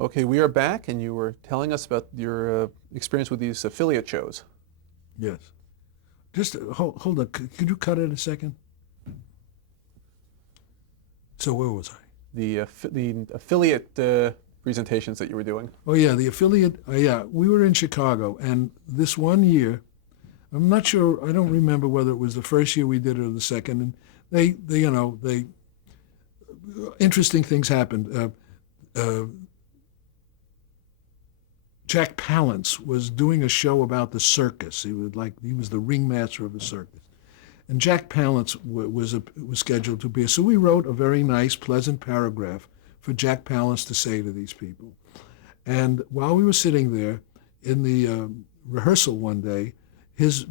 Okay, we are back, and you were telling us about your experience with these affiliate shows. Yes. Just hold on. Could you cut it a second? So where was I? The affiliate presentations that you were doing. Oh yeah, the affiliate. Yeah, we were in Chicago, and this one year, I'm not sure. I don't remember whether it was the first year we did it or the second. And they interesting things happened. Jack Palance was doing a show about the circus. He was the ringmaster of the circus, and Jack Palance was scheduled to be. So we wrote a very nice, pleasant paragraph for Jack Palance to say to these people. And while we were sitting there in the rehearsal one day, his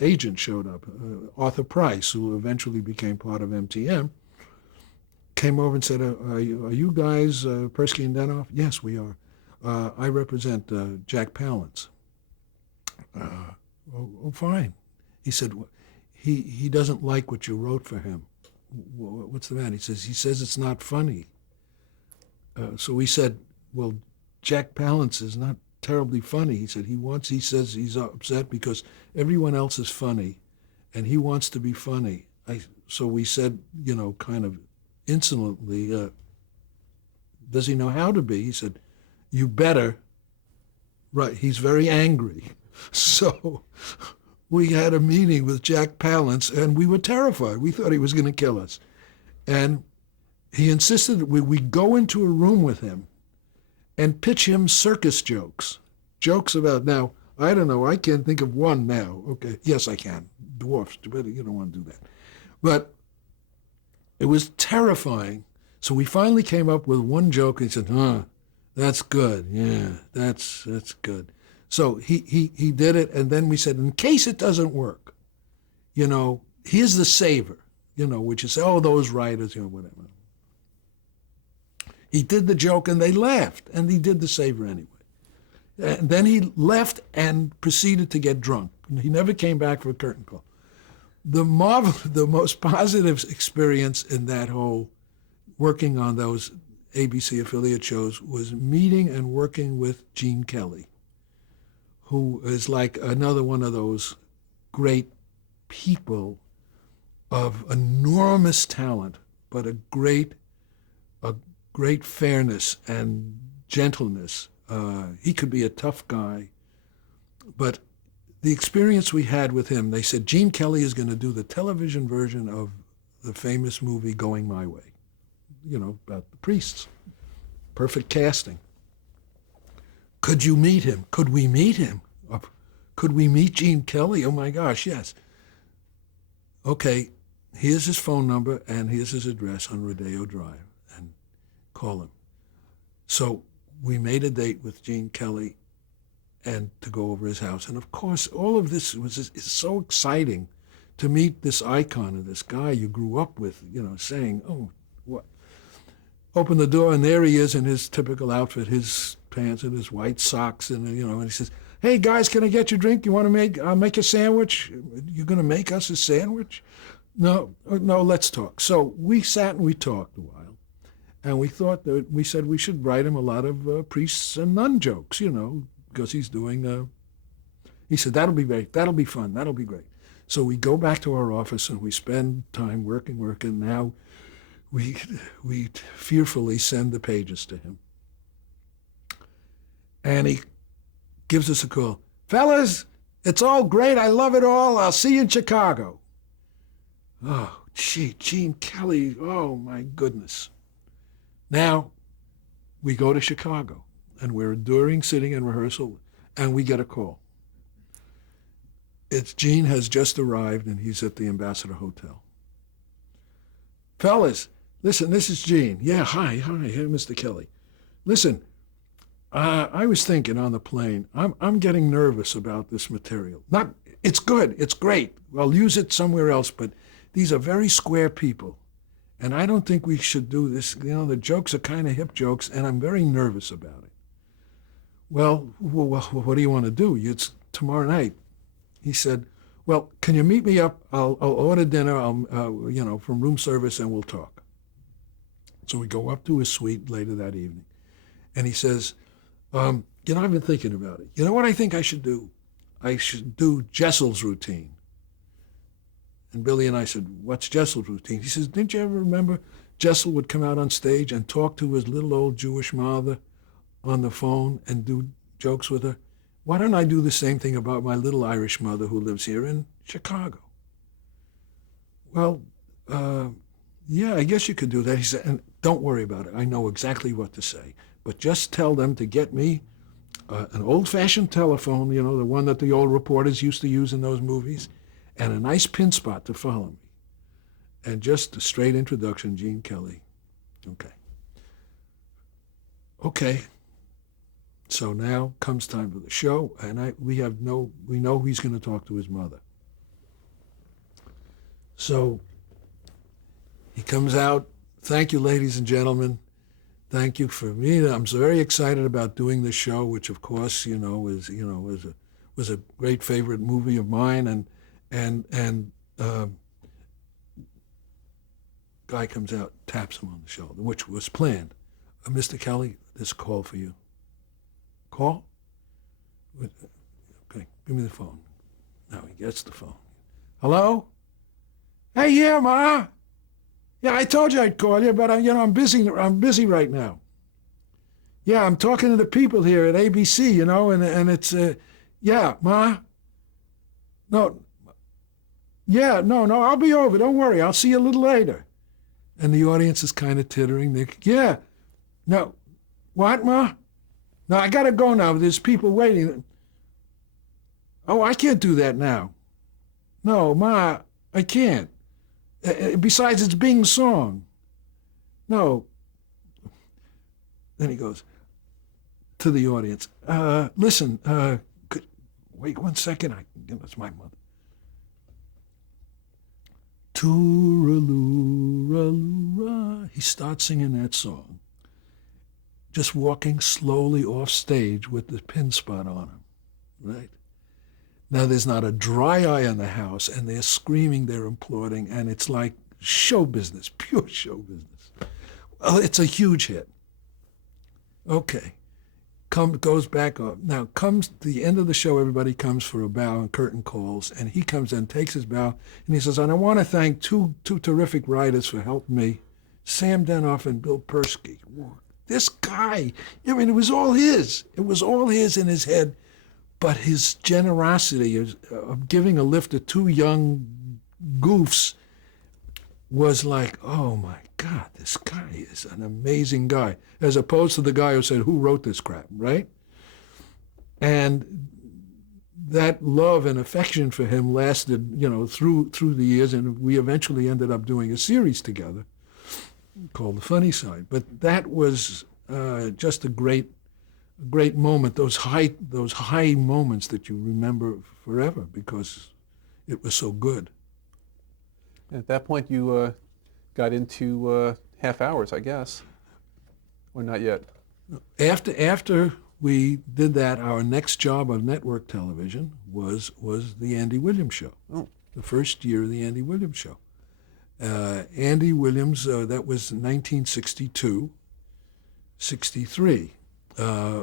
agent showed up, Arthur Price, who eventually became part of MTM, came over and said, are you guys Persky and Denoff? Yes, we are. I represent Jack Palance. Fine. He said, he doesn't like what you wrote for him. What's the matter? He says it's not funny. So we said, well, Jack Palance is not terribly funny. He says he's upset because everyone else is funny, and he wants to be funny. So we said, kind of insolently, does he know how to be? He said, you better. Right, he's very angry. So we had a meeting with Jack Palance, and we were terrified. We thought he was going to kill us. And he insisted that we go into a room with him and pitch him circus jokes. Jokes about, now, I don't know, I can't think of one now. Okay, yes, I can. Dwarfs, but you don't want to do that. But it was terrifying. So we finally came up with one joke, and he said, that's good. Yeah, that's good. So he did it, and then we said, in case it doesn't work, here's the saver, which is, those writers, whatever. He did the joke, and they laughed, and he did the saver anyway. And then he left and proceeded to get drunk. He never came back for a curtain call. The most positive experience in that whole working on those ABC affiliate shows was meeting and working with Gene Kelly, who is like another one of those great people of enormous talent, but a great fairness and gentleness. He could be a tough guy, but the experience we had with him, they said, Gene Kelly is going to do the television version of the famous movie Going My Way, about the priests. Perfect casting. Could you meet him? Could we meet him? Could we meet Gene Kelly? Oh my gosh, yes. Okay, here's his phone number and here's his address on Rodeo Drive, and call him. So we made a date with Gene Kelly and to go over his house. And of course, all of this is so exciting to meet this icon of this guy you grew up with, saying, oh, what? Open the door, and there he is in his typical outfit, his pants and his white socks, and he says, hey guys, can I get you a drink? You want to make a sandwich? You're going to make us a sandwich? No, let's talk. So we sat and we talked a while, and we said we should write him a lot of priests and nun jokes, because he's doing, he said, that'll be great, that'll be fun, that'll be great. So we go back to our office and we spend time working. Now we fearfully send the pages to him. And he gives us a call. Fellas, it's all great, I love it all, I'll see you in Chicago. Oh, gee, Gene Kelly, oh my goodness. Now, we go to Chicago, and we're sitting in rehearsal, and we get a call. Gene has just arrived, and he's at the Ambassador Hotel. Fellas, listen, this is Gene. Yeah, hi, hey, Mr. Kelly. Listen, I was thinking on the plane, I'm getting nervous about this material. It's good, it's great. I'll use it somewhere else, but these are very square people. And I don't think we should do this. The jokes are kind of hip jokes, and I'm very nervous about it. Well, what do you want to do? It's tomorrow night. He said, well, can you meet me up? I'll order dinner, from room service, and we'll talk. So we go up to his suite later that evening. And he says, I've been thinking about it. You know what I think I should do? I should do Jessel's routine. And Billy and I said, what's Jessel's routine? He says, didn't you ever remember Jessel would come out on stage and talk to his little old Jewish mother on the phone and do jokes with her? Why don't I do the same thing about my little Irish mother who lives here in Chicago? Well, yeah, I guess you could do that. He said, and don't worry about it. I know exactly what to say. But just tell them to get me an old-fashioned telephone, the one that the old reporters used to use in those movies, and a nice pin spot to follow me. And just a straight introduction, Gene Kelly. Okay. So now comes time for the show, and we know he's going to talk to his mother. So he comes out. Thank you, ladies and gentlemen. Thank you for me. I'm so very excited about doing this show, which of course, was a great favorite movie of mine. And guy comes out, taps him on the shoulder, which was planned. Mr. Kelly, this call for you. Call? Okay, give me the phone. Now he gets the phone. Hello? Hey, yeah, Ma. Yeah, I told you I'd call you, but I'm busy. I'm busy right now. Yeah, I'm talking to the people here at ABC, and it's yeah, Ma. No. Yeah, no, I'll be over. Don't worry. I'll see you a little later. And the audience is kind of tittering. Yeah. No. What, Ma? No, I got to go now. There's people waiting. Oh, I can't do that now. No, Ma, I can't. Besides, it's Bing's song. No. Then he goes to the audience. Listen, wait 1 second. That's my mother. Tooraloo-ra-loo-ra. He starts singing that song, just walking slowly off stage with the pin spot on him, right? Now there's not a dry eye in the house, and they're screaming, they're applauding, and it's like show business, pure show business. Well, it's a huge hit. Okay. Goes back up. Now comes the end of the show, everybody comes for a bow and curtain calls, and he comes in, takes his bow, and he says, and I want to thank two terrific writers for helping me, Sam Denoff and Bill Persky. This guy, it was all his. It was all his in his head, but his generosity of giving a lift to two young goofs was like, oh my God, this guy is an amazing guy, as opposed to the guy who said, who wrote this crap, right? And that love and affection for him lasted, through the years, and we eventually ended up doing a series together called The Funny Side. But that was just a great moment, those high moments that you remember forever because it was so good. At that point, you got into half hours, I guess, or not yet. After we did that, our next job on network television was the Andy Williams Show. Oh. The first year of the Andy Williams Show. Andy Williams, that was 1962, 63.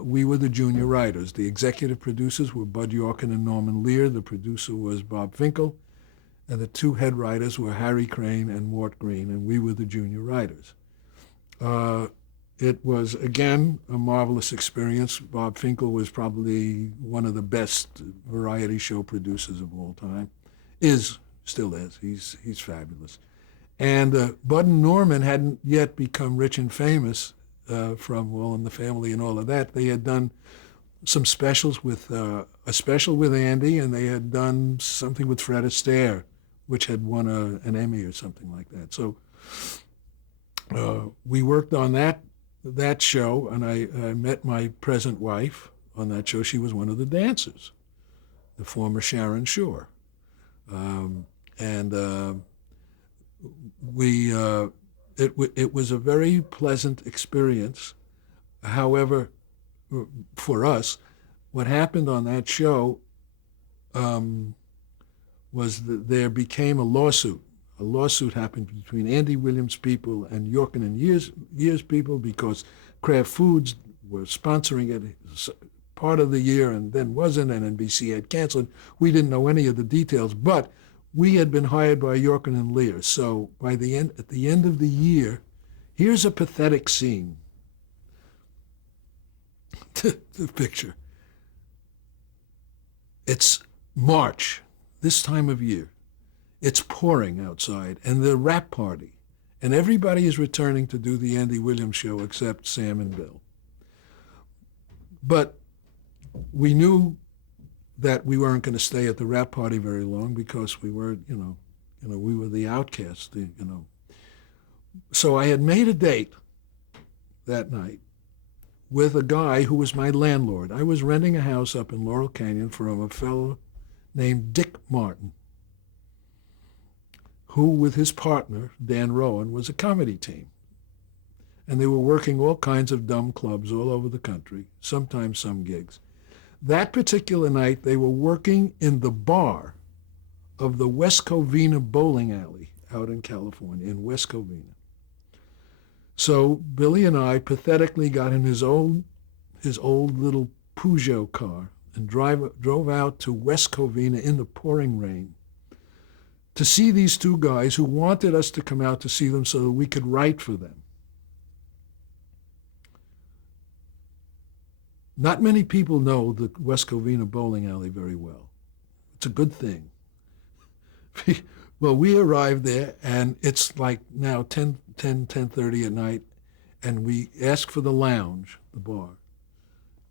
We were the junior writers. The executive producers were Bud Yorkin and Norman Lear. The producer was Bob Finkel. And the two head writers were Harry Crane and Mort Green, and we were the junior writers. It was, again, a marvelous experience. Bob Finkel was probably one of the best variety show producers of all time. Still is. He's fabulous. And Bud and Norman hadn't yet become rich and famous from All in the Family and all of that. They had done some specials with, a special with Andy, and they had done something with Fred Astaire, which had won an Emmy or something like that. So we worked on that show, and I met my present wife on that show. She was one of the dancers, the former Sharon Shore. It was a very pleasant experience. However, for us, what happened on that show was that there became a lawsuit. A lawsuit happened between Andy Williams people and Yorkin and Years people because Kraft Foods were sponsoring it part of the year and then wasn't, and NBC had canceled. We didn't know any of the details, but we had been hired by Yorkin and Lear. So at the end of the year, here's a pathetic scene. The picture. It's March, this time of year. It's pouring outside, and the wrap party, and everybody is returning to do the Andy Williams show except Sam and Bill. But we knew that we weren't going to stay at the wrap party very long because we were, we were the outcasts, So I had made a date that night with a guy who was my landlord. I was renting a house up in Laurel Canyon from a fellow named Dick Martin, who with his partner, Dan Rowan, was a comedy team. And they were working all kinds of dumb clubs all over the country, sometimes some gigs. That particular night, they were working in the bar of the West Covina bowling alley out in California, in West Covina. So Billy and I pathetically got in his old little Peugeot car and drove out to West Covina in the pouring rain to see these two guys who wanted us to come out to see them so that we could write for them. Not many people know the West Covina bowling alley very well. It's a good thing. Well, we arrived there, and it's like now 10:30 at night, and we ask for the lounge, the bar,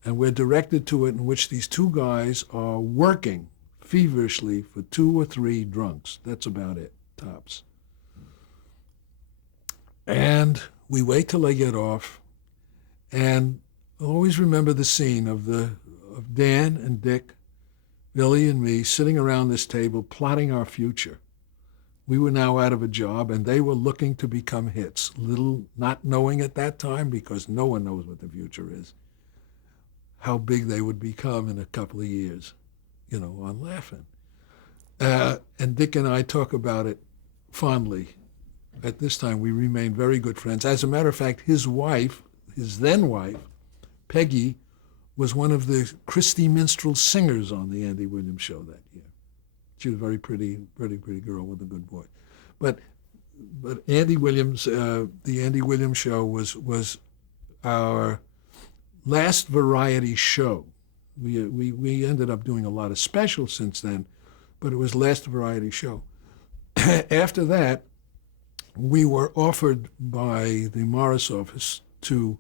and we're directed to it, in which these two guys are working feverishly for 2 or 3 drunks. That's about it, tops. And we wait till they get off, and I always remember the scene of Dan and Dick, Billy and me sitting around this table plotting our future. We were now out of a job, and they were looking to become hits, little not knowing at that time, because no one knows what the future is, how big they would become in a couple of years, on Laughing. And Dick and I talk about it fondly. At this time, we remained very good friends. As a matter of fact, his wife, his then wife, Peggy, was one of the Christy Minstrel singers on the Andy Williams show that year. She was a very pretty girl with a good voice. But Andy Williams, the Andy Williams show was our last variety show. We ended up doing a lot of specials since then, but it was last variety show. After that, we were offered by the Morris office to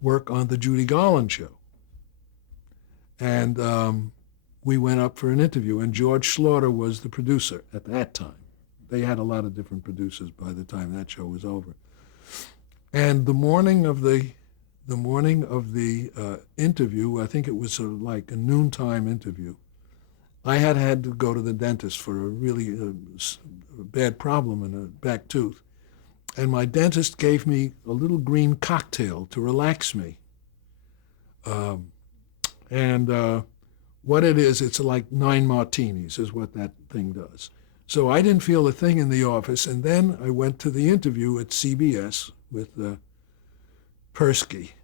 work on the Judy Garland show. And we went up for an interview, and George Slaughter was the producer at that time. They had a lot of different producers by the time that show was over. And the morning of the interview, I think it was like a noontime interview, I had to go to the dentist for a really bad problem in a back tooth. And my dentist gave me a little green cocktail to relax me. What it is, it's like 9 martinis is what that thing does. So I didn't feel a thing in the office, and then I went to the interview at CBS with Persky,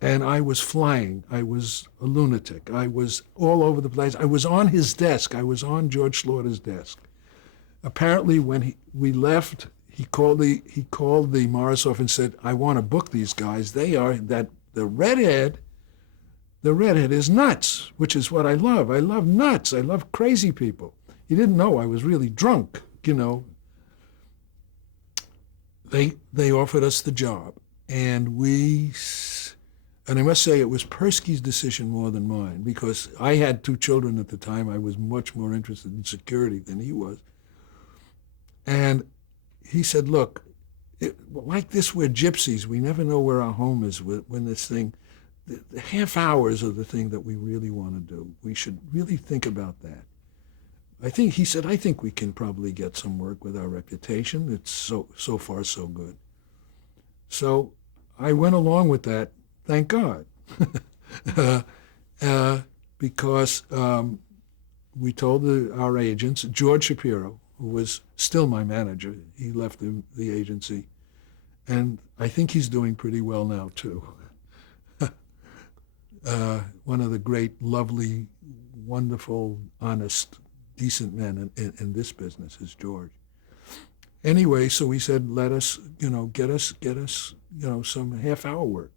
and I was flying. I was a lunatic. I was all over the place. I was on his desk. I was on George Slaughter's desk. Apparently, when we left, he called the Morris office and said, "I want to book these guys. The redhead is nuts," which is what I love. I love nuts. I love crazy people. He didn't know I was really drunk, They offered us the job, and I must say it was Persky's decision more than mine, because I had 2 children at the time. I was much more interested in security than he was. And he said, "Look, like this, we're gypsies. We never know where our home is when this thing, the half hours are the thing that we really want to do. We should really think about that." He said, "I think we can probably get some work with our reputation. It's so far so good." So I went along with that, thank God, because we told our agents, George Shapiro, who was still my manager, he left the agency, and I think he's doing pretty well now too. one of the great, lovely, wonderful, honest, decent men in this business is George. Anyway, so we said, let us, get us, some half-hour work.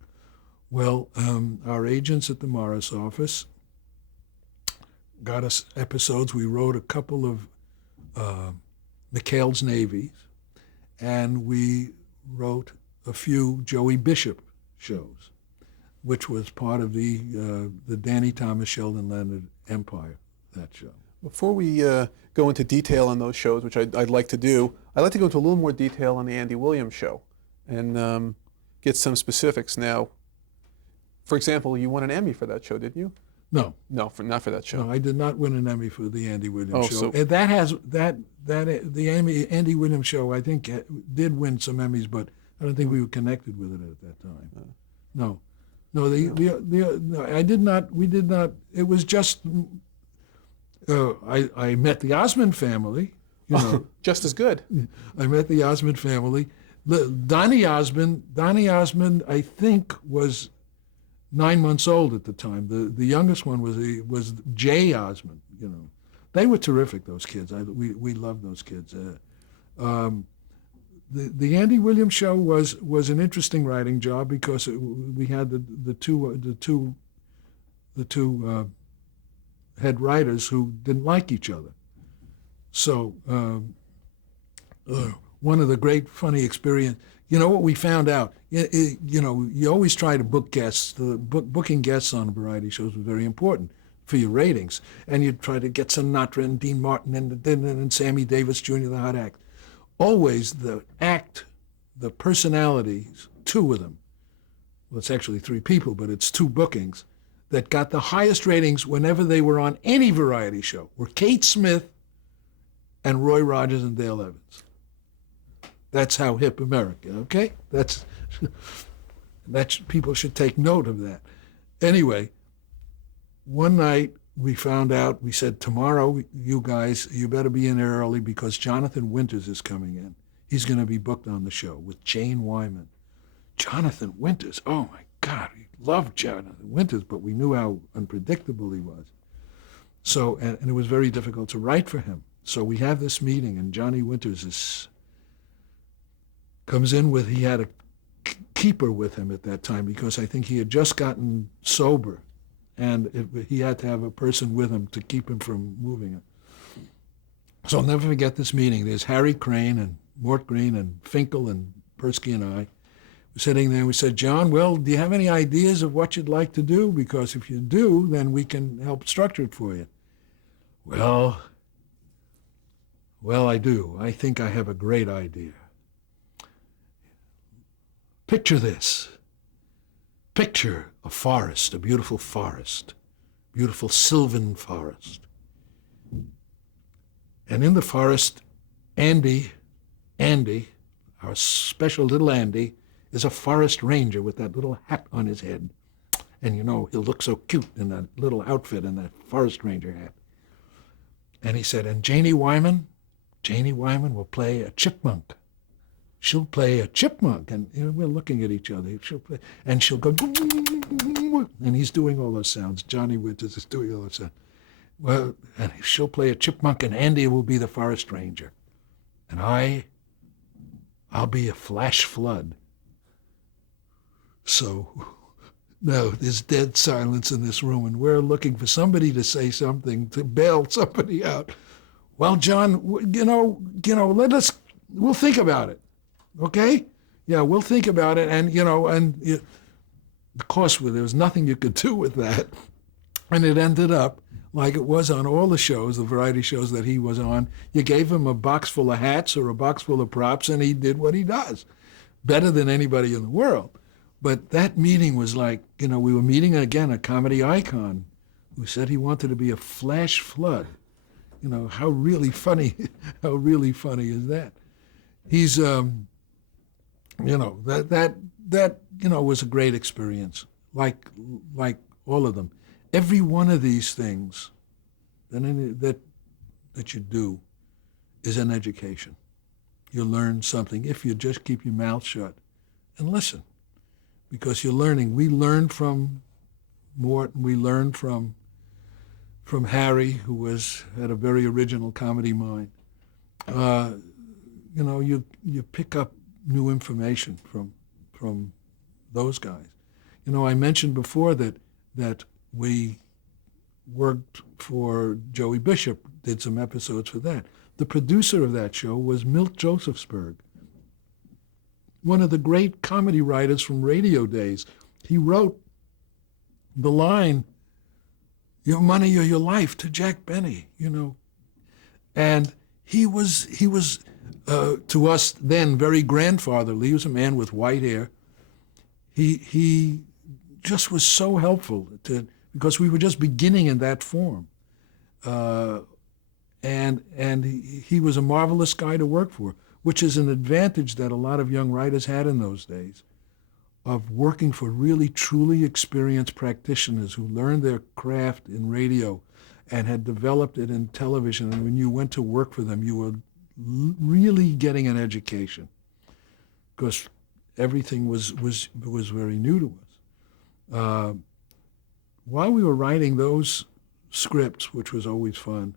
Well, our agents at the Morris office got us episodes. We wrote a couple of McHale's Navies, and we wrote a few Joey Bishop shows, which was part of the Danny Thomas, Sheldon Leonard empire, that show. Before we go into detail on those shows, which I'd like to do, I'd like to go into a little more detail on the Andy Williams show and get some specifics. Now, for example, you won an Emmy for that show, didn't you? No. No, not for that show. No, I did not win an Emmy for the Andy Williams show. So And the Andy Williams show, I think, did win some Emmys, but I don't think we were connected with it at that time. No. I did not. We did not. It was just. I met the Osmond family. Just as good. I met the Osmond family. Donnie Osmond, I think, was 9 months old at the time. The youngest one was Jay Osmond. They were terrific. Those kids. We loved those kids. The Andy Williams show was an interesting writing job because we had the two head writers who didn't like each other. So one of the great funny experience. What we found out. You always try to book guests. Booking guests on variety shows was very important for your ratings, and you try to get Sinatra and Dean Martin and Sammy Davis Jr. the hot act. Always the personalities, two of them, well, it's actually three people, but it's two bookings, that got the highest ratings whenever they were on any variety show were Kate Smith and Roy Rogers and Dale Evans. That's how hip America, okay? That's people should take note of that. Anyway, one night we found out, we said, tomorrow, you guys, you better be in there early because Jonathan Winters is coming in. He's going to be booked on the show with Jane Wyman. Jonathan Winters, oh my God, we loved Jonathan Winters, but we knew how unpredictable he was. So, and it was very difficult to write for him. So we have this meeting, and Johnny Winters comes in with, he had a keeper with him at that time because I think he had just gotten sober. And he had to have a person with him to keep him from moving it. So I'll never forget this meeting. There's Harry Crane and Mort Green and Finkel and Persky and I. We're sitting there and we said, John, well, do you have any ideas of what you'd like to do? Because if you do, then we can help structure it for you. Well, I do. I think I have a great idea. Picture this. Picture a forest, a beautiful sylvan forest. And in the forest, Andy, our special little Andy, is a forest ranger with that little hat on his head. And he'll look so cute in that little outfit and that forest ranger hat. And he said, and Janie Wyman will play a chipmunk. She'll play a chipmunk, and we're looking at each other. She'll go, and he's doing all those sounds. Johnny Winters is doing all those sounds. Well, and she'll play a chipmunk, and Andy will be the forest ranger, and I'll be a flash flood. So now there's dead silence in this room, and we're looking for somebody to say something to bail somebody out. Well, John, we'll think about it. Okay? Yeah, we'll think about it. And, of course, there was nothing you could do with that. And it ended up like it was on all the shows, the variety shows that he was on. You gave him a box full of hats or a box full of props, and he did what he does. Better than anybody in the world. But that meeting was like, we were meeting again a comedy icon who said he wanted to be a flash flood. How really funny is that? He's, that was a great experience, like all of them. Every one of these things that you do is an education. You learn something if you just keep your mouth shut and listen, because you're learning. We learn from Mort. We learned from Harry, who had a very original comedy mind. You pick up new information from those guys. I mentioned before that we worked for Joey Bishop, did some episodes for that. The producer of that show was Milt Josephsberg, one of the great comedy writers from radio days. He wrote the line, "Your money or your life" to Jack Benny, and he was to us then very grandfatherly. He was a man with white hair. He just was so helpful because we were just beginning in that form, and he was a marvelous guy to work for, which is an advantage that a lot of young writers had in those days, of working for really truly experienced practitioners who learned their craft in radio and had developed it in television. And when you went to work for them, you were really getting an education, because everything was very new to us. While we were writing those scripts, which was always fun,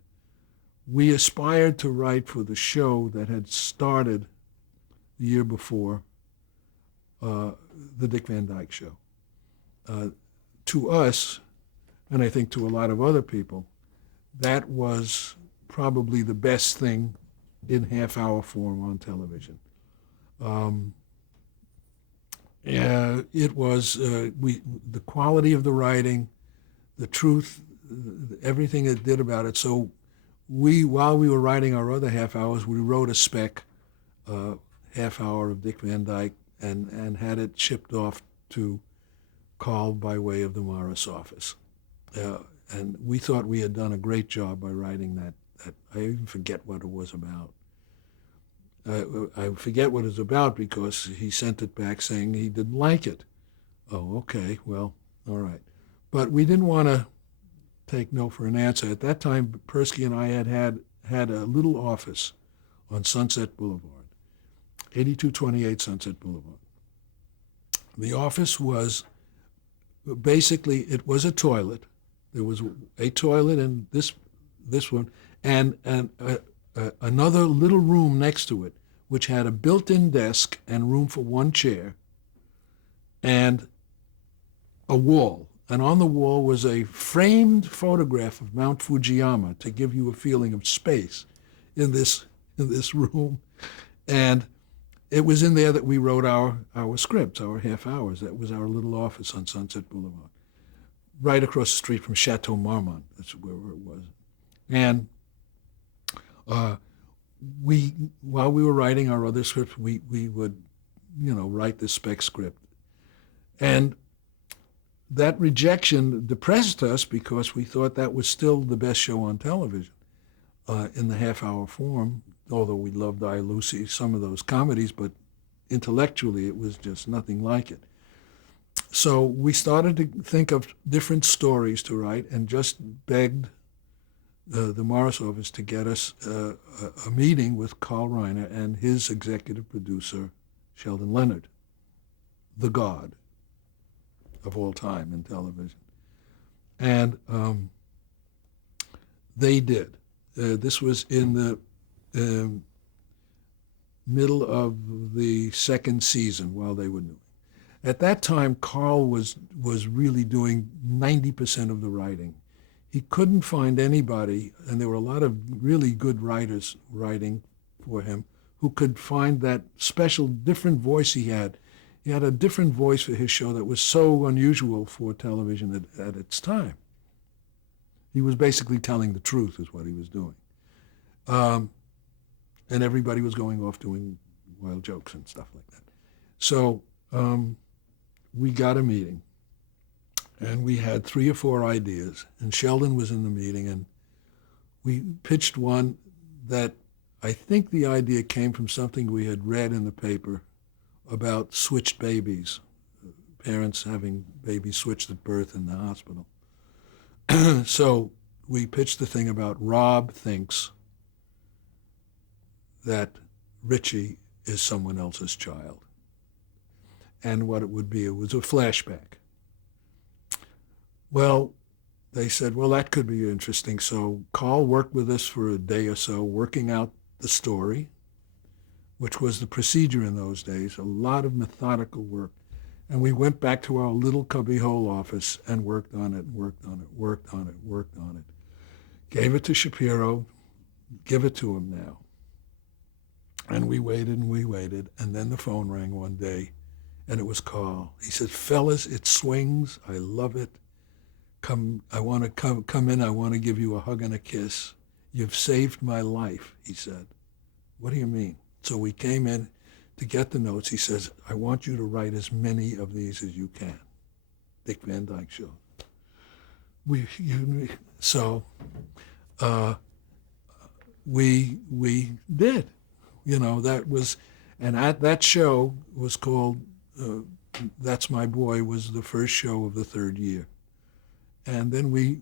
we aspired to write for the show that had started the year before, the Dick Van Dyke Show. To us, and I think to a lot of other people, that was probably the best thing in half-hour form on television. It was the quality of the writing, the truth, everything it did about it. So while we were writing our other half hours, we wrote a spec half hour of Dick Van Dyke and had it shipped off to Carl by way of the Morris office. And we thought we had done a great job by writing that. I even forget what it was about. I forget what it's about because he sent it back saying he didn't like it. Oh, okay, well, all right. But we didn't want to take no for an answer. At that time, Persky and I had a little office on Sunset Boulevard, 8228 Sunset Boulevard. The office was basically, it was a toilet. There was a toilet in this one, and another little room next to it, which had a built-in desk and room for one chair, and a wall. And on the wall was a framed photograph of Mount Fujiyama to give you a feeling of space in this room. And it was in there that we wrote our scripts, our half hours. That was our little office on Sunset Boulevard, right across the street from Chateau Marmont. That's where it was. And while we were writing our other scripts, we would, write this spec script. And that rejection depressed us because we thought that was still the best show on television in the half-hour form, although we loved I, Lucy, some of those comedies, but intellectually it was just nothing like it. So we started to think of different stories to write and just begged the Morris office to get us a meeting with Carl Reiner and his executive producer, Sheldon Leonard, the god of all time in television. And they did. This was in the middle of the second season while they were doing. At that time, Carl was really doing 90% of the writing. He couldn't find anybody, and there were a lot of really good writers writing for him, who could find that special, different voice he had. He had a different voice for his show that was so unusual for television at its time. He was basically telling the truth is what he was doing. And everybody was going off doing wild jokes and stuff like that. So we got a meeting, and we had 3 or 4 ideas, and Sheldon was in the meeting, and we pitched one that I think the idea came from something we had read in the paper about switched babies, parents having babies switched at birth in the hospital. So we pitched the thing about Rob thinks that Richie is someone else's child. And what it would be, it was a flashback. Well, they said, well, that could be interesting. So Carl worked with us for a day or so, working out the story, which was the procedure in those days, a lot of methodical work. And we went back to our little cubbyhole office and worked on it, worked on it, worked on it, worked on it. Gave it to Shapiro, give it to him now. And we waited and we waited, and then the phone rang one day, and it was Carl. He said, fellas, it swings. I love it. I want to come in. I want to give you a hug and a kiss. You've saved my life, he said. What do you mean? So we came in to get the notes. He says, I want you to write as many of these as you can. Dick Van Dyke Show. We did. You know, that was, and that show was called That's My Boy, was the first show of the third year. And then we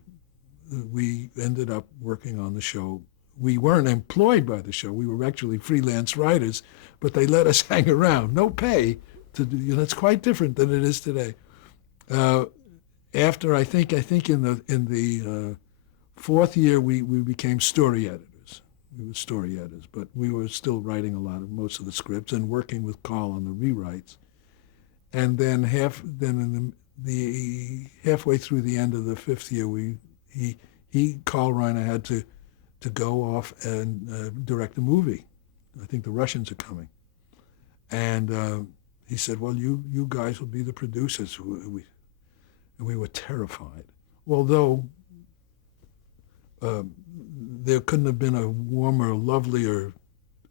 ended up working on the show. We weren't employed by the show. We were actually freelance writers, but they let us hang around, no pay. It's quite different than it is today. After I think in the fourth year we became story editors. We were story editors, but we were still writing most of the scripts and working with Carl on the rewrites. And then halfway through the end of the fifth year, Carl Reiner had to go off and direct a movie. I think the Russians are coming. And he said, well, you guys will be the producers. And we were terrified. Although there couldn't have been a warmer, lovelier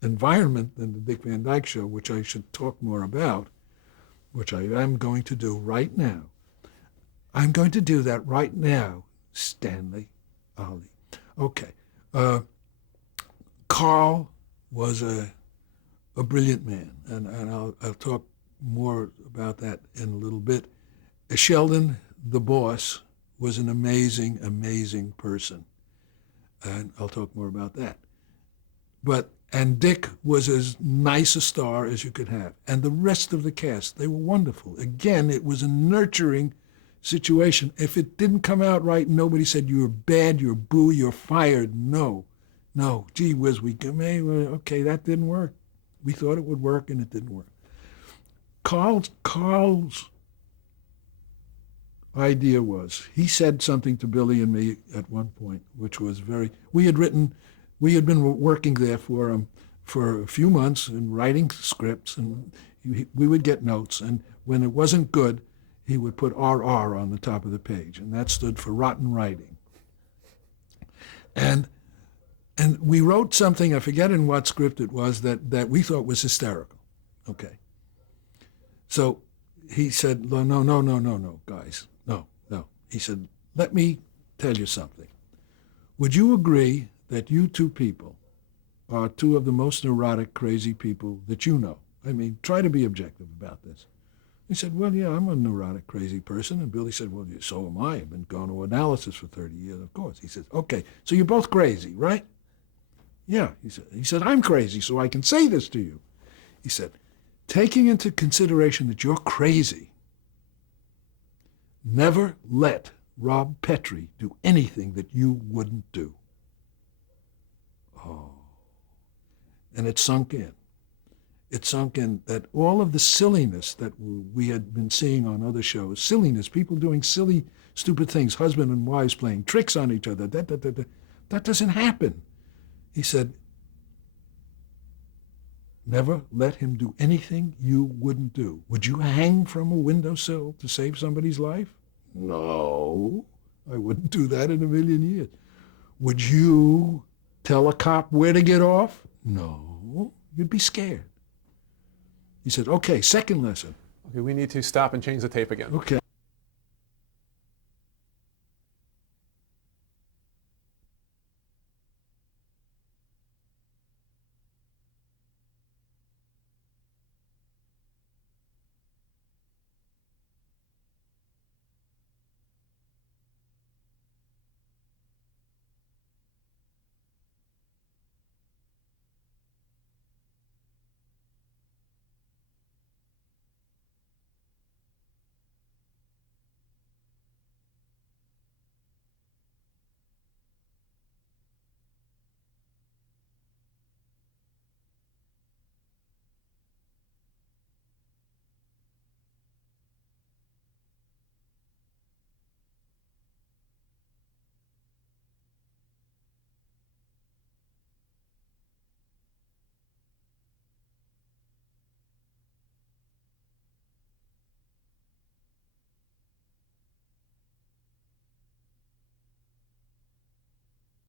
environment than the Dick Van Dyke Show, which I should talk more about, which I am going to do right now. I'm going to do that right now, Stanley Ollie. Okay. Carl was a brilliant man, and I'll talk more about that in a little bit. Sheldon, the boss, was an amazing, amazing person, and I'll talk more about that. And Dick was as nice a star as you could have, and the rest of the cast, they were wonderful. Again, it was a nurturing situation. If it didn't come out right, nobody said you're bad, you're boo, you're fired. No, gee whiz, okay, that didn't work. We thought it would work, and it didn't work. Carl's idea was, he said something to Billy and me at one point, which was we had been working there for a few months and writing scripts, and we would get notes, and when it wasn't good, he would put RR on the top of the page, and that stood for rotten writing. And we wrote something, I forget in what script it was, that we thought was hysterical. Okay. So he said, no, guys, no. He said, let me tell you something. Would you agree that you two people are two of the most neurotic, crazy people that you know? I mean, try to be objective about this. He said, well, yeah, I'm a neurotic, crazy person. And Billy said, well, so am I. I've been going to analysis for 30 years, of course. He said, okay, so you're both crazy, right? Yeah, he said, I'm crazy, so I can say this to you. He said, taking into consideration that you're crazy, never let Rob Petrie do anything that you wouldn't do. Oh. And it sunk in. It sunk in that all of the silliness that we had been seeing on other shows, silliness, people doing silly, stupid things, husband and wives playing tricks on each other, that doesn't happen. He said, never let him do anything you wouldn't do. Would you hang from a windowsill to save somebody's life? No, I wouldn't do that in a million years. Would you tell a cop where to get off? No, you'd be scared. He said, okay, second lesson. Okay, we need to stop and change the tape again. Okay.